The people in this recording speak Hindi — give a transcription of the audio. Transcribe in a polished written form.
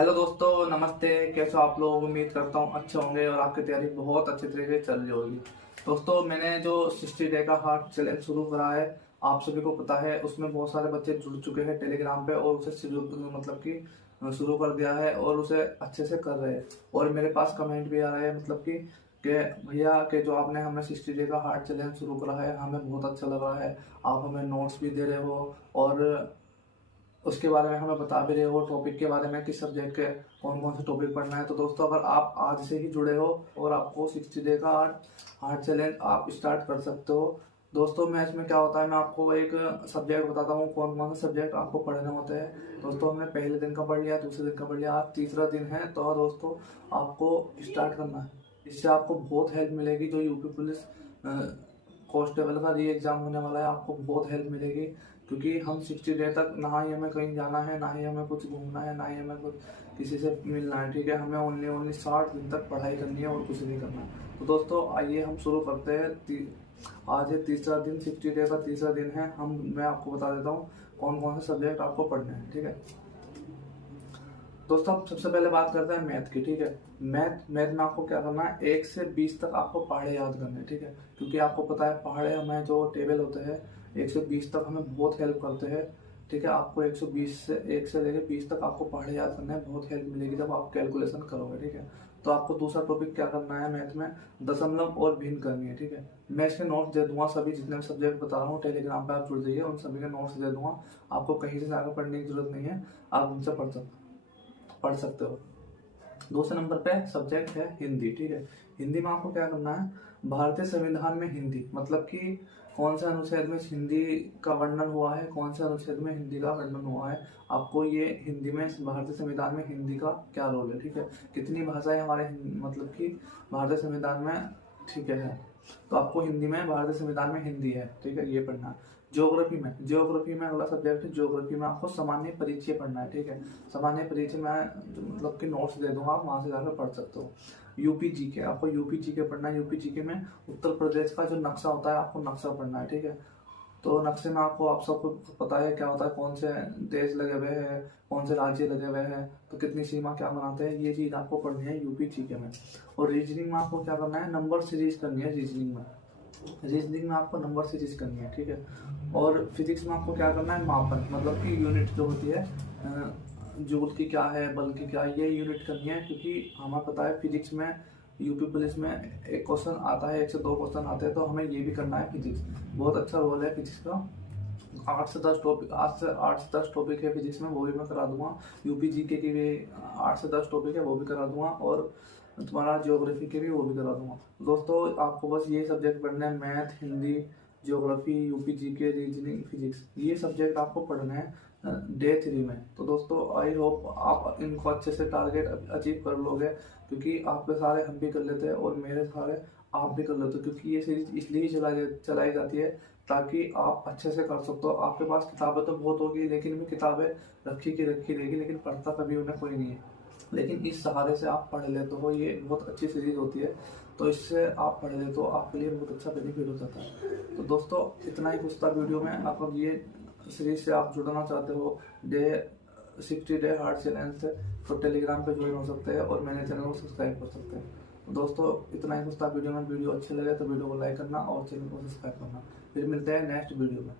हेलो दोस्तों, नमस्ते। कैसे हो आप लोग? उम्मीद करता हूँ अच्छे होंगे और आपकी तैयारी बहुत अच्छे तरीके से चल रही होगी। दोस्तों, मैंने जो 60 डे का हार्ट चैलेंज शुरू करा है, आप सभी को पता है, उसमें बहुत सारे बच्चे जुड़ चुके हैं टेलीग्राम पे और उसे शुरू मतलब कि शुरू कर दिया है और उसे अच्छे से कर रहे हैं। और मेरे पास कमेंट भी आ रहे हैं मतलब कि भैया के जो आपने हमें 60 डे का हार्ट चैलेंज शुरू करा है, हमें बहुत अच्छा लग रहा है। आप हमें नोट्स भी दे रहे हो और उसके बारे में हमें बता भी रहे हो, टॉपिक के बारे में, किस सब्जेक्ट के कौन कौन से टॉपिक पढ़ना है। तो दोस्तों, अगर आप आज से ही जुड़े हो और आपको 60 डे का हार्ट चैलेंज आप स्टार्ट कर सकते हो। दोस्तों, मैं इसमें क्या होता है, मैं आपको एक सब्जेक्ट बताता हूँ, कौन कौन से सब्जेक्ट आपको पढ़ने होते हैं। दोस्तों, हमने पहले दिन का पढ़ लिया, दूसरे दिन का पढ़ लिया, आज तीसरा दिन है। तो दोस्तों, आपको स्टार्ट करना है। इससे आपको बहुत हेल्प मिलेगी। जो यूपी पुलिस कांस्टेबल का री एग्जाम होने वाला है, आपको बहुत हेल्प मिलेगी। क्योंकि हम 60 डे तक ना ही हमें कहीं जाना है, ना ही हमें कुछ घूमना है, ना ही हमें कुछ किसी से मिलना है। ठीक है, हमें ओनली 60 दिन तक पढ़ाई करनी है और कुछ नहीं करना है। तो दोस्तों, आइए हम शुरू करते हैं। आज है तीसरा दिन, 60 डे का तीसरा दिन है। मैं आपको बता देता हूँ कौन कौन से सब्जेक्ट आपको पढ़ने हैं। ठीक है दोस्तों, अब सबसे पहले बात करते हैं मैथ की। ठीक है, मैथ में आपको क्या करना है, 1 से 20 तक आपको पहाड़े याद करने हैं। ठीक है, क्योंकि आपको पता है पहाड़े हमें जो टेबल होते हैं 1 से 20 तक हमें बहुत हेल्प करते हैं। ठीक है, आपको 120 से 1 से लेकर 20 तक आपको पहाड़े याद करना है। बहुत हेल्प मिलेगी जब आप कैलकुलेशन करोगे। ठीक है, तो आपको दूसरा टॉपिक क्या करना है मैथ में, दशमलव और भिन्न करनी है। ठीक है, मैं इसके नोट्स दे दूंगा, सभी जितने भी सब्जेक्ट बता रहा हूँ टेलीग्राम पे आप जुड़ जाइए, उन सभी के नोट्स दे दूंगा। आपको कहीं से जाकर पढ़ने की जरूरत नहीं है, आप उनसे पढ़ सकते हो। दूसरे नंबर पे सब्जेक्ट है हिंदी। ठीक है, हिंदी में आपको क्या करना है, भारतीय संविधान में हिंदी मतलब कि कौन से अनुच्छेद में हिंदी का वर्णन हुआ है, कौन से अनुच्छेद में हिंदी का वर्णन हुआ है। आपको ये हिंदी में, भारतीय संविधान में हिंदी का क्या रोल है। ठीक है, कितनी भाषाएं हमारे मतलब कि भारतीय संविधान में। ठीक है, तो आपको हिंदी में, भारतीय संविधान में हिंदी है। ठीक है, ये पढ़ना है। ज्योग्राफी में अगला सब्जेक्ट है, ज्योग्राफी में आपको सामान्य परिचय पढ़ना है। ठीक है, सामान्य परिचय में मतलब कि नोट्स दे दूंगा, आप वहां से जाकर पढ़ सकते हो। यूपी जीके, आपको यूपी जीके पढ़ना है। यूपी जीके में उत्तर प्रदेश का जो नक्शा होता है, आपको नक्शा पढ़ना है। ठीक है, तो नक्शे में आपको, आप सबको पता है क्या होता है, कौन से देश लगे हुए हैं, कौन से राज्य लगे हुए हैं, तो कितनी सीमा क्या बनाते हैं, ये चीज आपको पढ़नी है यूपी जीके में। और रीजनिंग में आपको क्या करना है, नंबर सीरीज करनी है। रीजनिंग में आपको नंबर सीरीज करनी है। ठीक है, और फिजिक्स में आपको क्या करना है, मापन मतलब कि यूनिट जो होती है, जूल की क्या है, बल की क्या है, ये यूनिट करनी है। क्योंकि हमें पता है फिजिक्स में, यूपी पुलिस में एक क्वेश्चन आता है, 1 से 2 क्वेश्चन आते हैं, तो हमें ये भी करना है। फिजिक्स बहुत अच्छा रोल है फिजिक्स का। 8 से 10 टॉपिक है फिजिक्स में, वो भी मैं करा दूंगा। यूपी जीके की भी 8 से 10 टॉपिक है, वो भी करा दूंगा। और तुम्हारा ज्योग्राफी के भी वो भी करा दूंगा। दोस्तों, आपको बस ये सब्जेक्ट पढ़ने हैं, math, Hindi, geography, UP GK, reasoning, physics, ये सब्जेक्ट आपको पढ़ने हैं डे 3 में। तो दोस्तों, आई होप आप इनको अच्छे से टारगेट अचीव कर लोगे। क्योंकि आपके सारे हम भी कर लेते हैं और मेरे सारे आप भी कर लेते हो। क्योंकि ये सीरीज इसलिए चलाई जाती है ताकि आप अच्छे से कर सकते हो। आपके पास किताबें तो बहुत होगी, लेकिन भी किताबें रखी की रखी रहेगी, लेकिन पढ़ता कभी उन्हें कोई नहीं है। लेकिन इस सहारे से आप पढ़ लेते हो, ये बहुत अच्छी सीरीज होती है। तो इससे आप पढ़ लेते हो, आपके लिए बहुत अच्छा बेनिफिट हो जाता है। तो दोस्तों, इतना ही कुछ था वीडियो में। आप अब ये सीरीज से आप जुड़ना चाहते हो डे 60 डे हार्ट चैलेंज से, तो टेलीग्राम पे ज्वाइन हो सकते हैं और मेरे चैनल को सब्सक्राइब कर सकते हैं। तो दोस्तों, इतना ही कुछ था वीडियो में। वीडियो अच्छी लगे तो वीडियो को लाइक करना और चैनल को सब्सक्राइब करना। फिर मिलते हैं नेक्स्ट वीडियो में।